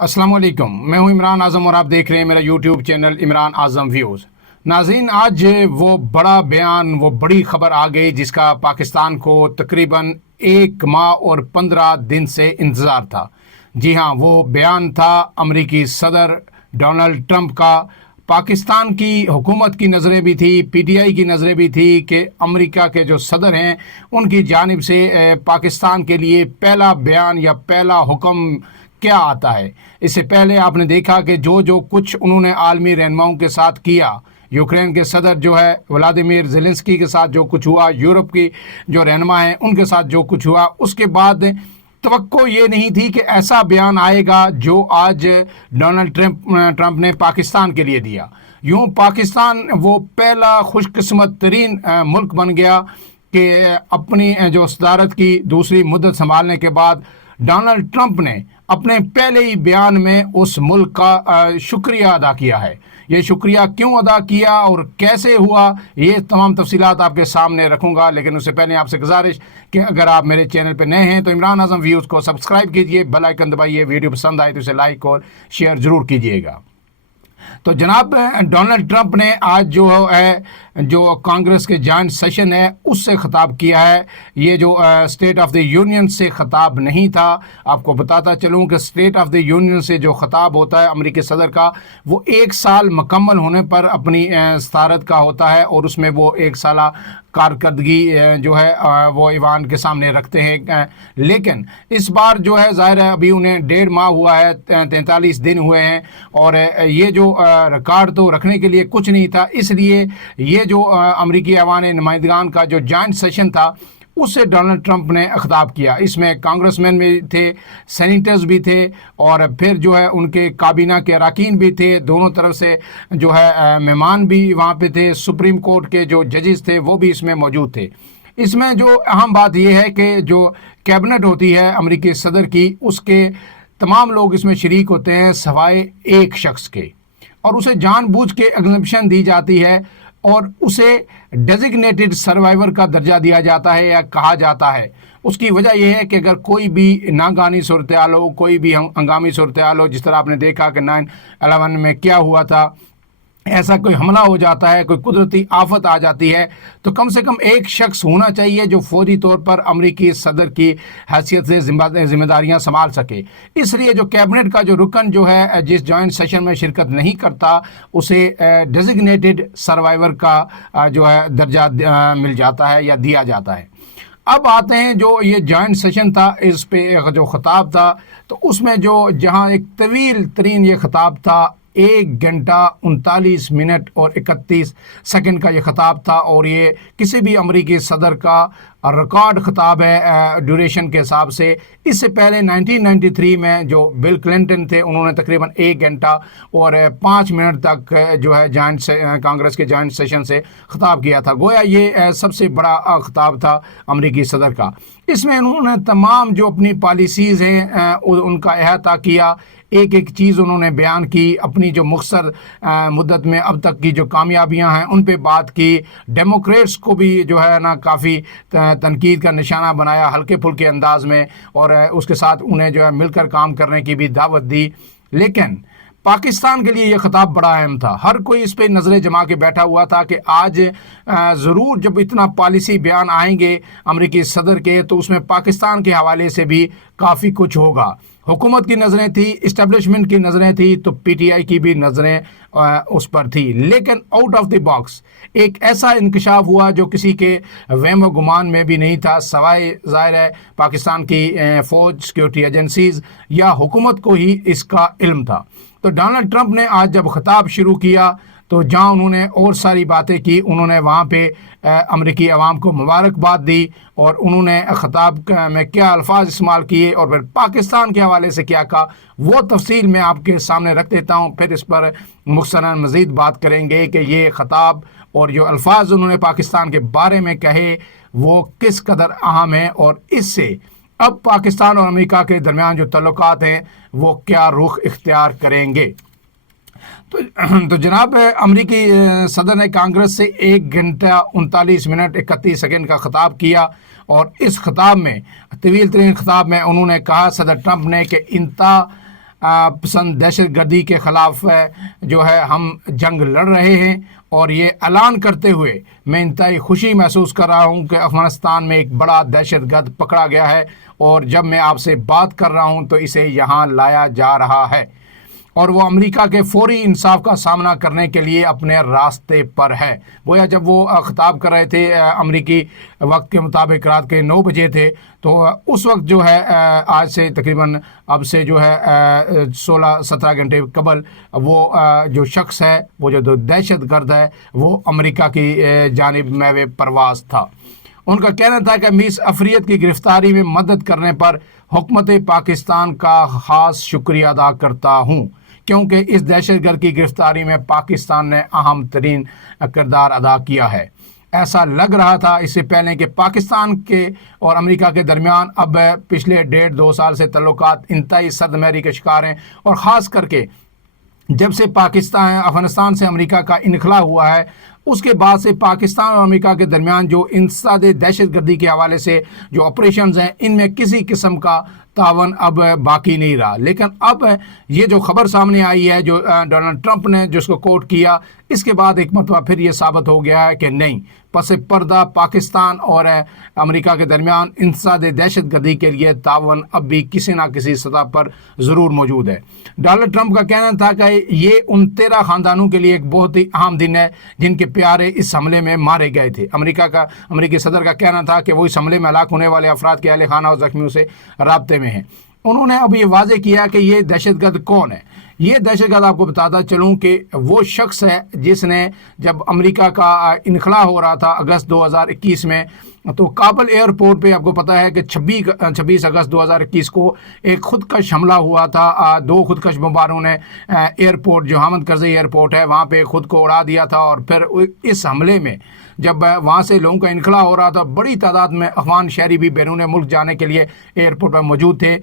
अस्सलाम वालेकुम। मैं हूं इमरान आज़म और आप देख रहे हैं मेरा यूट्यूब चैनल इमरान आज़म व्यूज़। नाज़रीन, आज वो बड़ा बयान, वो बड़ी खबर आ गई जिसका पाकिस्तान को तकरीबन 1 माह और 15 दिन से इंतज़ार था। जी हाँ, वो बयान था अमरीकी सदर डोनाल्ड ट्रंप का। पाकिस्तान की हुकूमत की नज़रें भी थी, पीटीआई की नज़रें भी थी कि अमेरिका के जो सदर हैं उनकी जानिब से पाकिस्तान के लिए पहला बयान या पहला हुक्म क्या आता है। इससे पहले आपने देखा कि जो जो कुछ उन्होंने आलमी रहनुमाओं के साथ किया, यूक्रेन के सदर जो है व्लादिमीर ज़ेलेंस्की के साथ जो कुछ हुआ, यूरोप की जो रहनुमा हैं उनके साथ जो कुछ हुआ, उसके बाद तवक्को ये नहीं थी कि ऐसा बयान आएगा जो आज डोनाल्ड ट्रंप ने पाकिस्तान के लिए दिया। यूँ पाकिस्तान वो पहला खुशकिस्मत तरीन मुल्क बन गया कि अपनी जो सदारत की दूसरी मुद्दत संभालने के बाद डोनाल्ड ट्रंप ने अपने पहले ही बयान में उस मुल्क का शुक्रिया अदा किया है। ये शुक्रिया क्यों अदा किया और कैसे हुआ, ये तमाम तफसीलात आपके सामने रखूंगा। लेकिन उससे पहले आपसे गुजारिश कि अगर आप मेरे चैनल पर नए हैं तो इमरान आज़म व्यूज़ को सब्सक्राइब कीजिए, बेल आइकन दबाइए, वीडियो पसंद आए तो इसे लाइक और शेयर ज़रूर कीजिएगा। तो जनाब, डोनाल्ड ट्रंप ने आज जो है जो कांग्रेस के जॉइंट सेशन है उससे ख़िताब किया है। ये जो स्टेट ऑफ द यूनियन से ख़िताब नहीं था। आपको बताता चलूँ कि स्टेट ऑफ द यूनियन से जो ख़िताब होता है अमेरिकी सदर का, वो 1 साल मुकम्मल होने पर अपनी सदारत का होता है और उसमें वो 1 साला कारकर्दगी जो है वो ईवान के सामने रखते हैं। लेकिन इस बार जो है ज़ाहिर है अभी उन्हें 1.5 माह हुआ है, 43 दिन हुए हैं और ये जो रिकॉर्ड तो रखने के लिए कुछ नहीं था। इसलिए ये जो अमरीकी ऐवान नुमाइंदगान का जो जॉइंट सेशन था उससे डोनाल्ड ट्रंप ने खिताब किया। इसमें कांग्रेसमैन भी थे, सेनेटर्स भी थे और फिर जो है उनके काबीना के अरकान भी थे। दोनों तरफ से जो है मेहमान भी वहाँ पे थे। सुप्रीम कोर्ट के जो जजेस थे वो भी इसमें मौजूद थे। इसमें जो अहम बात यह है कि जो कैबिनेट होती है अमरीकी सदर की, उसके तमाम लोग इसमें शरीक होते हैं सवाए एक शख्स के, और उसे जानबूझ के एग्जम्पशन दी जाती है और उसे डेजिग्नेटेड सर्वाइवर का दर्जा दिया जाता है या कहा जाता है। उसकी वजह यह है कि अगर कोई भी नागानी सूरत हाल हो, कोई भी हंगामी सूरत हाल हो, जिस तरह आपने देखा कि 9/11 में क्या हुआ था, ऐसा कोई हमला हो जाता है, कोई कुदरती आफत आ जाती है, तो कम से कम एक शख्स होना चाहिए जो फौरी तौर पर अमरीकी सदर की हैसियत से जिम्मेदारियां संभाल सके। इसलिए जो कैबिनेट का जो रुकन जो है जिस जॉइंट सेशन में शिरकत नहीं करता उसे डेजिग्नेटेड सर्वाइवर का जो है दर्जा मिल जाता है या दिया जाता है। अब आते हैं जो ये जॉइंट सेशन था, इस पे जो खिताब था तो उसमें जो जहां एक तवील तरीन ये खिताब था, 1 घंटा 39 मिनट और 31 सेकंड का ये खिताब था और ये किसी भी अमरीकी सदर का रिकॉर्ड खिताब है ड्यूरेशन के हिसाब से। इससे पहले 1993 में जो बिल क्लिंटन थे उन्होंने तकरीबन 1 घंटा और 5 मिनट तक जो है कांग्रेस के जॉइंट सेशन से खिताब किया था। गोया ये सबसे बड़ा खिताब था अमरीकी सदर का। इसमें उन्होंने तमाम जो अपनी पॉलिसीज़ हैं उनका अहाता किया, एक एक चीज़ उन्होंने बयान की, अपनी जो मुख्तर मुद्दत में अब तक की जो कामयाबियां हैं उन पे बात की। डेमोक्रेट्स को भी जो है ना काफ़ी तनकीद का निशाना बनाया हल्के फुल्के अंदाज में, और उसके साथ उन्हें जो है मिलकर काम करने की भी दावत दी। लेकिन पाकिस्तान के लिए यह खिताब बड़ा अहम था। हर कोई इस पर नज़रें जमा के बैठा हुआ था कि आज ज़रूर जब इतना पॉलिसी बयान आएंगे अमरीकी सदर के तो उसमें पाकिस्तान के हवाले से भी काफ़ी कुछ होगा। हुकूमत की नज़रें थी, इस्टेब्लिशमेंट की नज़रें थी, तो पीटीआई की भी नज़रें उस पर थी। लेकिन आउट ऑफ द बॉक्स एक ऐसा इंकशाफ हुआ जो किसी के वहम व गुमान में भी नहीं था, सवाए ज़ाहिर है पाकिस्तान की फ़ौज, सिक्योरिटी एजेंसीज़ या हुकूमत को ही इसका इल्म था। तो डोनाल्ड ट्रंप ने आज जब खिताब शुरू किया तो जहाँ उन्होंने और सारी बातें की, उन्होंने वहाँ पे अमरीकी अवाम को मुबारकबाद दी और उन्होंने ख़िताब में क्या अल्फाज इस्तेमाल किए और फिर पाकिस्तान के हवाले से क्या कहा, वो तफसील मैं आपके सामने रख देता हूँ। फिर इस पर मुख्तसरन मज़ीद बात करेंगे कि ये ख़िताब और जो अल्फाज उन्होंने पाकिस्तान के बारे में कहे वो किस कदर अहम है और इससे अब पाकिस्तान और अमेरिका के दरमियान जो तल्लुकात हैं वो क्या रुख इख्तियार करेंगे। तो जनाब, अमरीकी सदर ने कांग्रेस से 1 घंटा 39 मिनट 31 सेकंड का खिताब किया और इस खिताब में तवील तरीन खिताब में उन्होंने कहा, सदर ट्रंप ने, कि پسند دہشت گردی کے خلاف جو ہے ہم جنگ لڑ رہے ہیں، اور یہ اعلان کرتے ہوئے میں انتہائی خوشی محسوس کر رہا ہوں کہ افغانستان میں ایک بڑا دہشت گرد پکڑا گیا ہے، اور جب میں آپ سے بات کر رہا ہوں تو اسے یہاں لایا جا رہا ہے، اور وہ امریکہ کے فوری انصاف کا سامنا کرنے کے لیے اپنے راستے پر ہے۔ گویا جب وہ خطاب کر رہے تھے امریکی وقت کے مطابق رات کے 9 بجے تھے، تو اس وقت جو ہے آج سے تقریباً اب سے جو ہے 16-17 گھنٹے قبل وہ جو شخص ہے، وہ جو دہشت گرد ہے، وہ امریکہ کی جانب میں پرواز تھا۔ ان کا کہنا تھا کہ میس عفریت کی گرفتاری میں مدد کرنے پر حکومت پاکستان کا خاص شکریہ ادا کرتا ہوں، کیونکہ اس دہشت گرد کی گرفتاری میں پاکستان نے اہم ترین کردار ادا کیا ہے۔ ایسا لگ رہا تھا اس سے پہلے کہ پاکستان کے اور امریکہ کے درمیان اب پچھلے 1.5-2 سال سے تعلقات انتہائی سرد مہری کے شکار ہیں، اور خاص کر کے جب سے افغانستان سے امریکہ کا انخلا ہوا ہے، اس کے بعد سے پاکستان اور امریکہ کے درمیان جو انسداد دہشت گردی کے حوالے سے جو آپریشنز ہیں، ان میں کسی قسم کا تعاون اب باقی نہیں رہا۔ لیکن اب یہ جو خبر سامنے آئی ہے، جو ڈونلڈ ٹرمپ نے جس کو کوٹ کیا، اس کے بعد ایک مرتبہ پھر یہ ثابت ہو گیا ہے کہ نہیں، پس پردہ پاکستان اور امریکہ کے درمیان انسداد دہشت گردی کے لیے تعاون اب بھی کسی نہ کسی سطح پر ضرور موجود ہے۔ ڈونلڈ ٹرمپ کا کہنا تھا کہ یہ ان 13 خاندانوں کے لیے ایک بہت ہی اہم دن ہے جن کے پیارے اس حملے میں مارے گئے تھے۔ امریکی صدر کا کہنا تھا کہ وہ اس حملے میں ہلاک ہونے والے افراد کے اہل خانہ اور زخمیوں سے رابطے میں ہیں۔ انہوں نے اب یہ واضح کیا کہ یہ دہشت گرد کون ہے۔ یہ دہشت گرد آپ کو بتاتا چلوں کہ وہ شخص ہے جس نے جب امریکہ کا انخلا ہو رہا تھا اگست 2021 میں، تو کابل ایئرپورٹ پہ آپ کو پتہ ہے کہ 26 اگست 2021 کو ایک خودکش حملہ ہوا تھا۔ 2 خودکش بمباروں نے ایئرپورٹ جو حامد کرزئی ایئرپورٹ ہے وہاں پہ خود کو اڑا دیا تھا، اور پھر اس حملے میں جب وہاں سے لوگوں کا انخلا ہو رہا تھا، بڑی تعداد میں افغان شہری بھی بیرون ملک جانے کے لیے ایئرپورٹ پر موجود تھے۔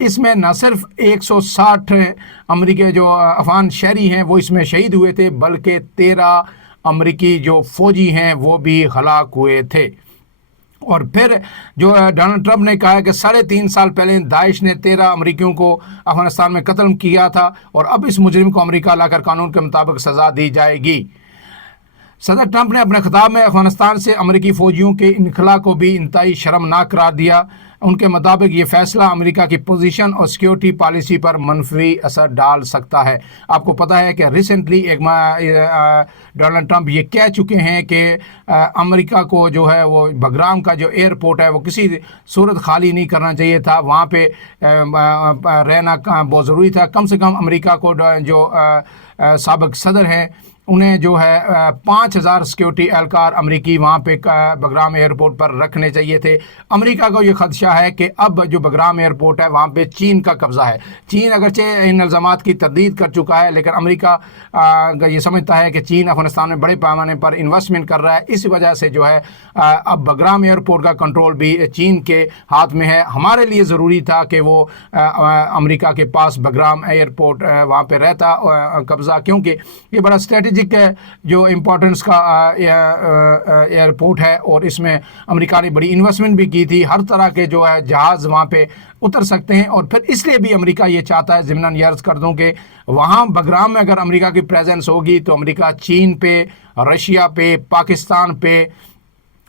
اس میں نہ صرف 160 امریکی جو افغان شہری ہیں وہ اس میں شہید ہوئے تھے، بلکہ 13 امریکی جو فوجی ہیں وہ بھی ہلاک ہوئے تھے۔ اور پھر جو ڈونلڈ ٹرمپ نے کہا ہے کہ 3.5 سال پہلے داعش نے 13 امریکیوں کو افغانستان میں قتل کیا تھا، اور اب اس مجرم کو امریکہ لا کر قانون کے مطابق سزا دی جائے گی۔ صدر ٹرمپ نے اپنے خطاب میں افغانستان سے امریکی فوجیوں کے انخلا کو بھی انتہائی شرمناک قرار دیا۔ ان کے مطابق یہ فیصلہ امریکہ کی پوزیشن اور سیکیورٹی پالیسی پر منفی اثر ڈال سکتا ہے۔ آپ کو پتہ ہے کہ ریسنٹلی ڈونلڈ ٹرمپ یہ کہہ چکے ہیں کہ امریکہ کو جو ہے وہ بگرام کا جو ایئرپورٹ ہے وہ کسی صورت خالی نہیں کرنا چاہیے تھا، وہاں پہ رہنا بہت ضروری تھا۔ کم سے کم امریکہ کو جو سابق صدر ہیں انہیں جو ہے 5000 سیکیورٹی اہلکار امریکی وہاں پہ بگرام ایئرپورٹ پر رکھنے چاہیے تھے۔ امریکہ کو یہ خدشہ ہے کہ اب جو بگرام ایئرپورٹ ہے وہاں پہ چین کا قبضہ ہے۔ چین اگرچہ ان الزامات کی تردید کر چکا ہے، لیکن امریکہ یہ سمجھتا ہے کہ چین افغانستان میں بڑے پیمانے پر انویسٹمنٹ کر رہا ہے، اس وجہ سے جو ہے اب بگرام ایئرپورٹ کا کنٹرول بھی چین کے ہاتھ میں ہے۔ ہمارے لیے ضروری تھا کہ وہ امریکہ کے پاس بگرام ایئرپورٹ وہاں پہ رہتا قبضہ، کیونکہ یہ بڑا اسٹریٹجک جو امپورٹنس کا ایئرپورٹ ہے، اور اس میں امریکہ نے بڑی انویسٹمنٹ بھی کی تھی۔ ہر طرح کے جو ہے جہاز وہاں پہ اتر سکتے ہیں، اور پھر اس لیے بھی امریکہ یہ چاہتا ہے، ضمناً یہ عرض کر دوں کہ وہاں بگرام میں اگر امریکہ کی پریزنس ہوگی تو امریکہ چین پہ، رشیا پہ، پاکستان پہ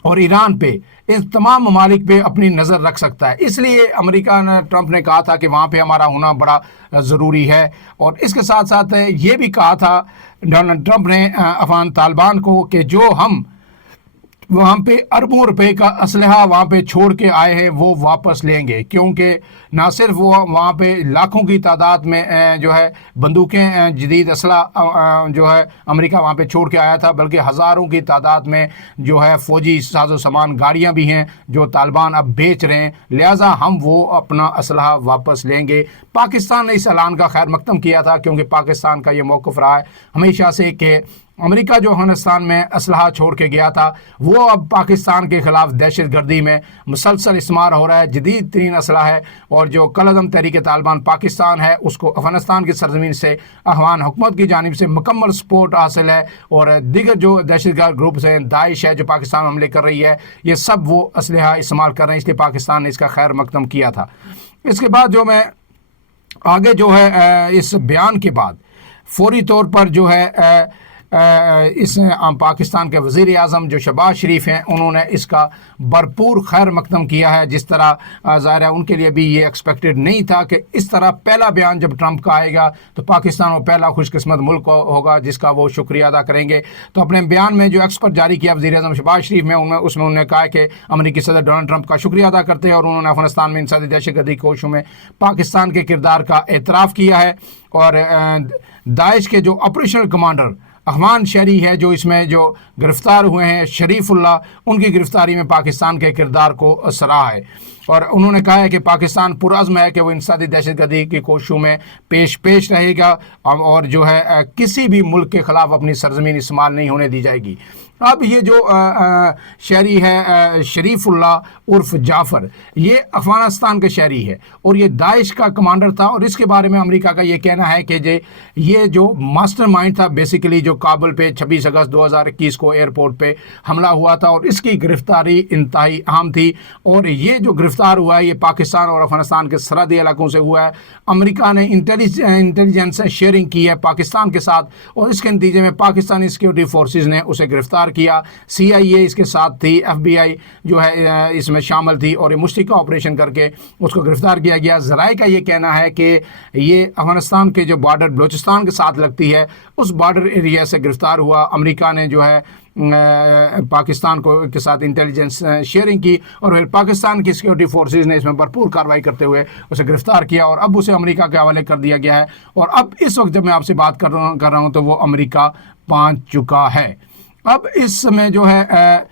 اور ایران پہ، ان تمام ممالک پہ اپنی نظر رکھ سکتا ہے۔ اس لیے ٹرمپ نے کہا تھا کہ وہاں پہ ہمارا ہونا بڑا ضروری ہے، اور اس کے ساتھ ساتھ یہ بھی کہا تھا ڈونلڈ ٹرمپ نے افغان طالبان کو کہ جو ہم وہاں پہ اربوں روپے کا اسلحہ وہاں پہ چھوڑ کے آئے ہیں وہ واپس لیں گے، کیونکہ نہ صرف وہ وہاں پہ لاکھوں کی تعداد میں جو ہے بندوقیں جدید اسلحہ جو ہے امریکہ وہاں پہ چھوڑ کے آیا تھا، بلکہ ہزاروں کی تعداد میں جو ہے فوجی ساز و سامان گاڑیاں بھی ہیں جو طالبان اب بیچ رہے ہیں، لہٰذا ہم وہ اپنا اسلحہ واپس لیں گے۔ پاکستان نے اس اعلان کا خیر مقدم کیا تھا، کیونکہ پاکستان کا یہ موقف رہا ہے ہمیشہ سے کہ امریکہ جو افغانستان میں اسلحہ چھوڑ کے گیا تھا وہ اب پاکستان کے خلاف دہشت گردی میں مسلسل استعمال ہو رہا ہے، جدید ترین اسلحہ ہے، اور جو کالعدم تحریک طالبان پاکستان ہے اس کو افغانستان کی سرزمین سے افغان حکومت کی جانب سے مکمل سپورٹ حاصل ہے، اور دیگر جو دہشت گرد گروپس ہیں، داعش ہے جو پاکستان میں حملے کر رہی ہے، یہ سب وہ اسلحہ استعمال کر رہے ہیں، اس لیے پاکستان نے اس کا خیر مقدم کیا تھا۔ اس کے بعد جو میں आगे जो है इस बयान के बाद फौरी तौर पर जो है इस पाकिस्तान के वज़ीर आज़म जो शहबाज शरीफ हैं उन्होंने इसका भरपूर खैर मकदम किया है। जिस तरह ज़ाहिर है उनके लिए भी ये एक्सपेक्टेड नहीं था कि इस तरह पहला बयान जब ट्रंप का आएगा तो पाकिस्तान वो पहला खुशकिस्मत मुल्क होगा जिसका वो शुक्रिया अदा करेंगे। तो अपने बयान में जो एक्सपर्ट जारी किया वज़ीर आज़म शहबाज शरीफ में उसमें उन्होंने कहा कि अमरीकी सदर डोनाल्ड ट्रंप का शुक्रिया अदा करते हैं और उन्होंने अफगानिस्तान में इंसानी दहशतगर्दी कोशिशों में पाकिस्तान के किरदार का एतराफ़ किया है। और दाइश के जो ऑपरेशनल कमांडर अहमान शरी है जो इसमें जो गिरफ़्तार हुए हैं शरीफुल्लाह, उनकी गिरफ़्तारी में पाकिस्तान के किरदार को सराहा है। और उन्होंने कहा है कि पाकिस्तान पुरअज़्म है कि वो इंसानी दहशतगर्दी की कोशिशों में पेश रहेगा और जो है किसी भी मुल्क के ख़िलाफ़ अपनी सरज़मीन इस्तेमाल नहीं होने दी जाएगी। अब ये जो शहरी है शरीफुल्लाह उर्फ जाफ़र, ये अफ़गानिस्तान का शहरी है और ये दाइश का कमांडर था। और इसके बारे में अमेरिका का ये कहना है कि ये जो मास्टरमाइंड था बेसिकली जो काबुल पे 26 अगस्त 2021 को एयरपोर्ट पे हमला हुआ था और इसकी गिरफ़्तारी इंतहाई अहम थी। और ये जो गिरफ़्तार हुआ है ये पाकिस्तान और अफ़गानिस्तान के सरहदी इलाकों से हुआ है। अमेरिका ने इंटेलिजेंस शेयरिंग की है पाकिस्तान के साथ और इसके नतीजे में पाकिस्तानी सिक्योरिटी फोर्सेस ने उसे गिरफ़्तार किया। CIA इसके साथ थी, FBI जो है इसमें शामिल थी और ये मुश्तरका ऑपरेशन करके उसको गिरफ़्तार किया गया। ज़राए का ये कहना है कि ये अफ़गानिस्तान के जो बॉर्डर बलूचिस्तान के साथ लगती है उस बॉर्डर एरिया से गिरफ़्तार हुआ। अमेरिका ने जो है पाकिस्तान के साथ इंटेलिजेंस शेयरिंग की और फिर पाकिस्तान की सिक्योरिटी फोर्सेस ने इसमें भरपूर कार्रवाई करते हुए उसे गिरफ़्तार किया और अब उसे अमेरिका के हवाले कर दिया गया है। और अब इस वक्त जब मैं आपसे बात कर रहा हूँ तो वो अमेरिका पहुँच चुका है। अब इस समय जो है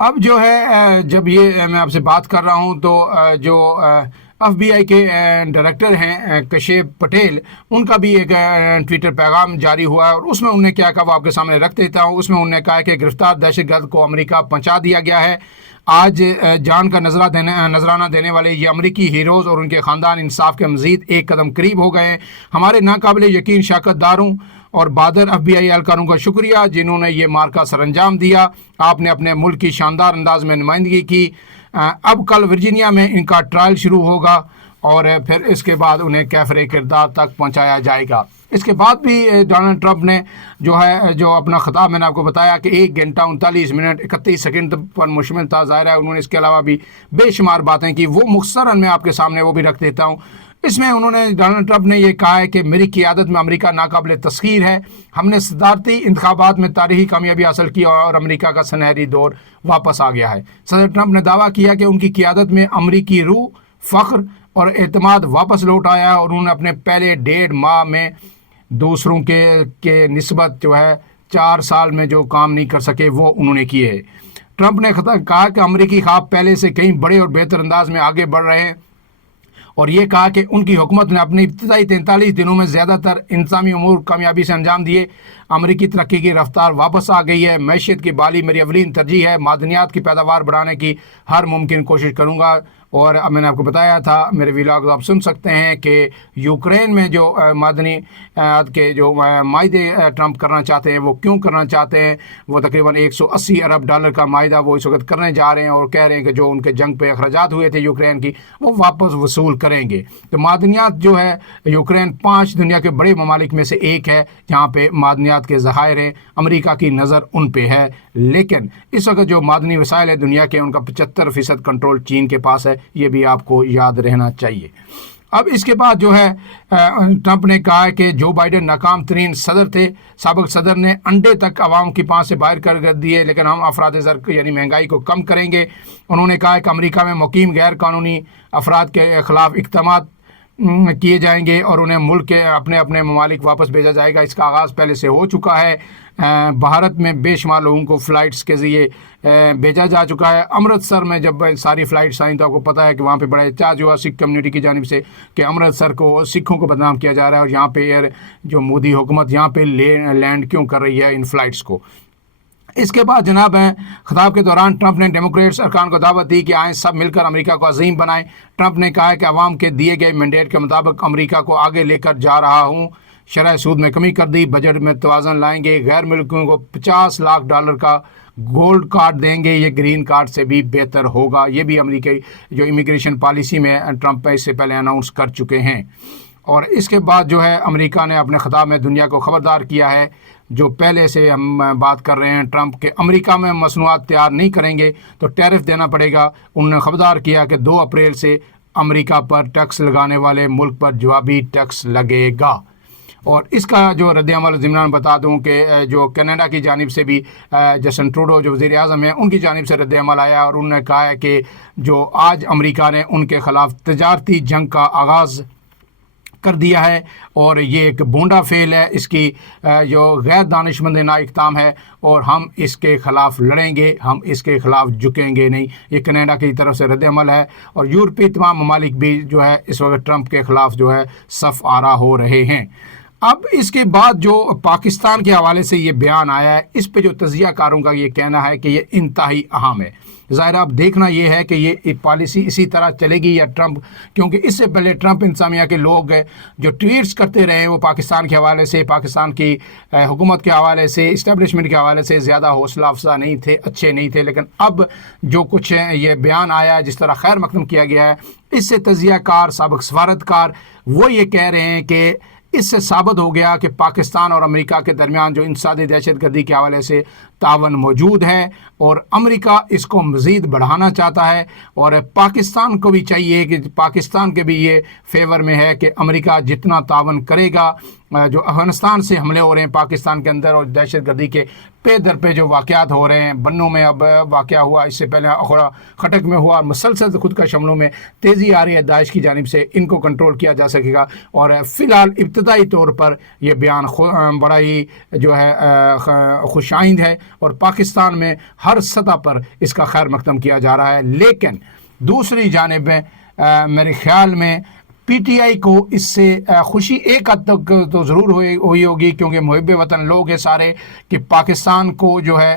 अब जो है जब ये मैं आपसे बात कर रहा हूँ तो जो FBI के डायरेक्टर हैं कशेप पटेल, उनका भी एक ट्विटर पैगाम जारी हुआ है और उसमें उन्होंने क्या कहा वो आपके सामने रख देता हूँ। उसमें उन्होंने कहा कि गिरफ्तार दहशतगर्द को अमेरिका पहुँचा दिया गया है। आज जान का नजराना देने वाले ये अमरीकी हीरोज़ और उनके ख़ानदान इंसाफ के मज़ीद एक कदम करीब हो गए हैं। हमारे नाकाबिले यकीन शौकतदारों और बहादुर FBI एहलकारों का शुक्रिया जिन्होंने ये मार्का सरअंजाम दिया। आपने अपने मुल्क की शानदार अंदाज में नुमाइंदगी की। अब कल वर्जीनिया में इनका ट्रायल शुरू होगा और फिर इसके बाद उन्हें कैफरे किरदार तक पहुंचाया जाएगा। इसके बाद भी डोनाल्ड ट्रंप ने जो अपना ख़िताब मैंने आपको बताया कि 1 घंटा 39 मिनट 31 सेकंड पर मुश्तमिल था। ज़ाहिर है उन्होंने इसके अलावा भी बेशुमार बातें की, वो मुख्तसरन मैं आपके सामने वो भी रख देता हूँ। इसमें उन्होंने डोनाल्ड ट्रंप ने यह कहा है कि मेरी क़ियादत में अमेरिका नाकाबिल तस्खीर है। हमने सदारती इंतखाबात में तारीखी कामयाबी हासिल की और अमेरिका का सुनहरी दौर वापस आ गया है। सदर ट्रंप ने दावा किया कि उनकी क़ियादत में अमरीकी रूह, फ़ख्र और एतमाद वापस लौट आया है और उन्होंने अपने पहले 1.5 माह में दूसरों के निस्बत जो है 4 साल में जो काम नहीं कर सके वो उन्होंने किए है। ट्रंप ने कहा कि अमरीकी ख्वाब पहले से कहीं बड़े और बेहतर अंदाज में आगे बढ़ रहे हैं और ये कहा कि उनकी हुकूमत ने अपनी इब्तदाई 43 दिनों में ज़्यादातर इंतज़ामी उमूर कामयाबी से अंजाम दिए। अमरीकी तरक्की की रफ्तार वापस आ गई है। मैशियत की बहाली मेरी अवलीन तरजीह है। मादनियात की पैदावार बढ़ाने की हर मुमकिन कोशिश करूँगा। और अब मैंने आपको बताया था, मेरे व्लॉग आप सुन सकते हैं कि यूक्रेन में जो मादनियात के जो मायदे ट्रंप करना चाहते हैं वो क्यों करना चाहते हैं। वो तकरीबन 180 अरब डॉलर का मायदा वो इस वक्त करने जा रहे हैं और कह रहे हैं कि जो उनके जंग पे अखराजात हुए थे यूक्रेन की वो वापस वसूल करेंगे। तो मादनियात जो है यूक्रेन 5 दुनिया के बड़े ममालिक में से एक है जहाँ पे मादनियात के ज़खायर हैं। अमेरिका की नज़र उन पे है, लेकिन इस वक्त जो मादनी वसाइल है दुनिया के उनका 75% कंट्रोल चीन के पास है। ये भी आपको याद रहना चाहिए। अब इसके बाद जो है ट्रंप ने कहा है कि जो बाइडेन नाकाम तरीन सदर थे। साबिक सदर ने अंडे तक आवाम की पास से बाहर कर दिए, लेकिन हम अफराद ज़र यानी महंगाई को कम करेंगे। उन्होंने कहा है कि अमेरिका में मुकीम गैर कानूनी अफराद के ख़िलाफ़ इक़दाम किए जाएंगे और उन्हें मुल्क के अपने अपने ममालिक वापस भेजा जाएगा। इसका आगाज़ पहले से हो चुका है। भारत में बेशुमार लोगों को फ़्लाइट्स के ज़रिए भेजा जा चुका है। अमृतसर में जब सारी फ़्लाइट्स आई तो आपको पता है कि वहाँ पे बड़ा एहतजाज हुआ सिख कम्युनिटी की जानिब से कि अमृतसर को सिखों को बदनाम किया जा रहा है और यहाँ पे एयर जो मोदी हुकूमत यहाँ पे लैंड क्यों कर रही है इन फ़्लाइट्स को। इसके बाद जनाब खिताब के दौरान ट्रंप ने डेमोक्रेट्स अरकान को दावत दी कि आए सब मिलकर अमेरिका को अजीम बनाएं। ट्रंप ने कहा है कि अवाम के दिए गए मैंडेट के मुताबिक अमेरिका को आगे लेकर जा रहा हूँ। शरह सूद में कमी कर दी, बजट में तवाज़ुन लाएंगे, गैर मुल्कियों को $50 लाख का گولڈ کارڈ دیں گے یہ گرین کارڈ سے بھی بہتر ہوگا. یہ بھی امریکی جو امیگریشن پالیسی میں ٹرمپ اس سے پہلے اناؤنس کر چکے ہیں. اور اس کے بعد جو ہے امریکہ نے اپنے خطاب میں دنیا کو خبردار کیا ہے. جو پہلے سے ہم بات کر رہے ہیں ٹرمپ کہ امریکہ میں مصنوعات تیار نہیں کریں گے تو ٹیرف دینا پڑے گا. انہوں نے خبردار کیا کہ 2 اپریل سے امریکہ پر ٹیکس لگانے والے ملک پر جوابی ٹیکس لگے گا. اور اس کا جو رد عمل ضمن بتا دوں کہ جو کینیڈا کی جانب سے بھی جسٹن ٹروڈو جو وزیر اعظم ہیں ان کی جانب سے رد عمل آیا اور انہوں نے کہا ہے کہ جو آج امریکہ نے ان کے خلاف تجارتی جنگ کا آغاز کر دیا ہے اور یہ ایک بونڈا فعل ہے, اس کی جو غیر دانشمندانہ اقدام ہے اور ہم اس کے خلاف لڑیں گے, ہم اس کے خلاف جھکیں گے نہیں. یہ کینیڈا کی طرف سے رد عمل ہے اور یورپی تمام ممالک بھی جو ہے اس وقت ٹرمپ کے خلاف جو ہے صف آرا ہو رہے ہیں. اب اس کے بعد جو پاکستان کے حوالے سے یہ بیان آیا ہے اس پہ جو تجزیہ کاروں کا یہ کہنا ہے کہ یہ انتہائی اہم ہے. ظاہر اب دیکھنا یہ ہے کہ یہ پالیسی اسی طرح چلے گی یا ٹرمپ, کیونکہ اس سے پہلے ٹرمپ انتظامیہ کے لوگ جو ٹویٹس کرتے رہے وہ پاکستان کے حوالے سے, پاکستان کی حکومت کے حوالے سے, اسٹیبلشمنٹ کے حوالے سے زیادہ حوصلہ افزا نہیں تھے, اچھے نہیں تھے. لیکن اب جو کچھ یہ بیان آیا ہے جس طرح خیر مقدم کیا گیا ہے اس سے تجزیہ کار, سابق سفارتکار وہ یہ کہہ رہے ہیں کہ اس سے ثابت ہو گیا کہ پاکستان اور امریکہ کے درمیان جو انسدادی دہشت گردی کے حوالے سے تعاون موجود ہے اور امریکہ اس کو مزید بڑھانا چاہتا ہے. اور پاکستان کو بھی چاہیے کہ پاکستان کے بھی یہ فیور میں ہے کہ امریکہ جتنا تعاون کرے گا, جو افغانستان سے حملے ہو رہے ہیں پاکستان کے اندر اور دہشت گردی کے پے در پہ جو واقعات ہو رہے ہیں, بنوں میں اب واقعہ ہوا, اس سے پہلے اخرا خٹک میں ہوا, مسلسل خود کش حملوں میں تیزی آ رہی ہے داعش کی جانب سے, ان کو کنٹرول کیا جا سکے گا. اور فی الحال ابتدائی طور پر یہ بیان بڑا ہی جو ہے خوش آئند ہے اور پاکستان میں ہر سطح پر اس کا خیر مقدم کیا جا رہا ہے. لیکن دوسری جانب میرے خیال میں پی ٹی آئی کو اس سے خوشی ایک حد تک تو ضرور ہوئی ہوگی, کیونکہ محب وطن لوگ ہیں سارے, کہ پاکستان کو جو ہے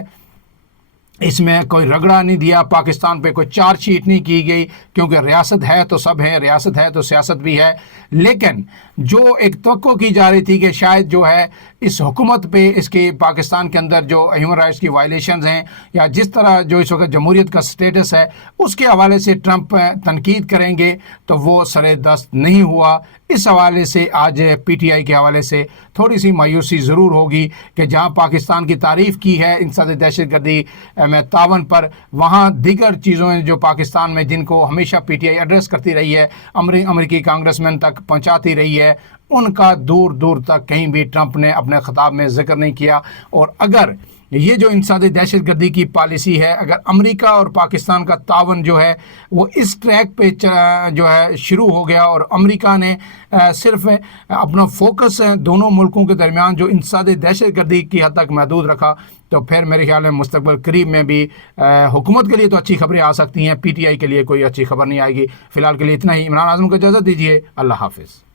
اس میں کوئی رگڑا نہیں دیا, پاکستان پہ کوئی چارج شیٹ نہیں کی گئی, کیونکہ ریاست ہے تو سب ہے, ریاست ہے تو سیاست بھی ہے. لیکن جو ایک توقع کی جا رہی تھی کہ شاید جو ہے اس حکومت پہ اس کی پاکستان کے اندر جو ہیومن رائٹس کی وائلیشنز ہیں یا جس طرح جو اس وقت جمہوریت کا سٹیٹس ہے اس کے حوالے سے ٹرمپ تنقید کریں گے, تو وہ سر دست نہیں ہوا. اس حوالے سے آج پی ٹی آئی کے حوالے سے تھوڑی سی مایوسی ضرور ہوگی کہ جہاں پاکستان کی تعریف کی ہے انسداد دہشت گردی میں تعاون پر, وہاں دیگر چیزوں جو پاکستان میں جن کو ہمیشہ پی ٹی آئی ایڈریس کرتی رہی ہے, امریکی کانگریس مین تک پہنچاتی رہی ہے, ان کا دور دور تک کہیں بھی ٹرمپ نے اپنے خطاب میں ذکر نہیں کیا. اور اگر یہ جو انسداد دہشت گردی کی پالیسی ہے, اگر امریکہ اور پاکستان کا تعاون جو ہے وہ اس ٹریک پہ جو ہے شروع ہو گیا اور امریکہ نے صرف اپنا فوکس دونوں ملکوں کے درمیان جو انسداد دہشت گردی کی حد تک محدود رکھا, تو پھر میرے خیال میں مستقبل قریب میں بھی حکومت کے لیے تو اچھی خبریں آ سکتی ہیں, پی ٹی آئی کے لیے کوئی اچھی خبر نہیں آئے گی. فی الحال کے لیے اتنا ہی. عمران اعظم کو اجازت دیجیے. اللہ حافظ.